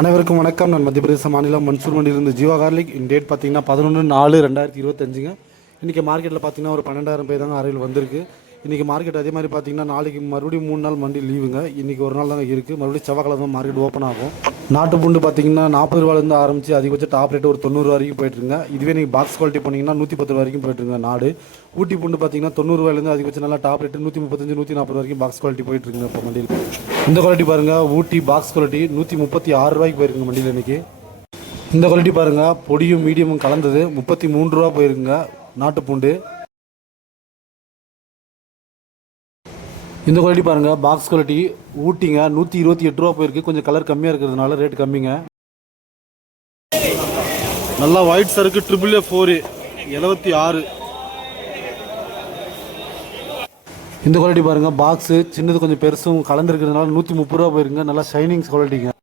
அனைவருக்கும் வணக்கம். நான் மத்திய பிரதேச மாநிலம் மன்சூர் மண்டியிலிருந்து ஜீவா கார்லிக். இந்த டேட் பார்த்தீங்கன்னா 11/4/2025. இன்றைக்கி மார்க்கெட்டில் பார்த்தீங்கன்னா ஒரு 12,000 பேர் தாங்க அறையில் வந்திருக்கு. இன்றைக்கி மார்க்கெட் அதே மாதிரி பார்த்தீங்கன்னா நாளைக்கு மறுபடியும் 3 நாள் மண்டி லீவுங்க. இன்றைக்கி ஒரு நாள் தாங்க இருக்குது. மறுபடியும் செவ்வாய்க்கிழமை மார்க்கெட் ஓப்பன் ஆகும். நாட்டு பூண்டு பார்த்தீங்கன்னா 40 ரூபாயிலேருந்து ஆரம்பித்து அதிகபட்ச டாப் ரேட்டு ஒரு 90 வரைக்கும் போயிட்டுருங்க. இதுவே நீங்கள் பாக்ஸ் குவாலிட்டி போனீங்கன்னா 110 ரூபா வரைக்கும் போயிட்டுருங்க. நாடு ஊட்டி பூண்டு பார்த்தீங்கன்னா 90 ரூபாயிலேருந்து அதிகபட்சம் நல்லா டாப் ரேட்டு 135 140 வரைக்கும் பாக்ஸ் குவாலிட்டி போயிட்டுருங்க. இப்போ மண்டியில் இந்த குவாலிட்டி பாருங்கள், ஊட்டி பாக்ஸ் குவாலிட்டி 136 ரூபாய்க்கு போயிருக்குங்க மண்டியில் இன்றைக்கி. இந்த குவாலிட்டி பாருங்கள், பொடியும் மீடியமும் கலந்தது 33 ரூபா போயிருக்குங்க நாட்டு பூண்டு. இந்த குவாலிட்டி பாருங்கள், பாக்ஸ் குவாலிட்டி ஊட்டிங்க 128 ரூபா போயிருக்கு. கொஞ்சம் கலர் கம்மியாக இருக்கிறதுனால ரேட் கம்மிங்க. நல்லா ஒயிட் சருக்கு AAA4 76. இந்த குவாலிட்டி பாருங்கள், பாக்ஸு சின்னது கொஞ்சம் பெருசும் கலந்துருக்கிறதுனால 130 ரூபா போயிருங்க. நல்லா ஷைனிங் குவாலிட்டிங்க.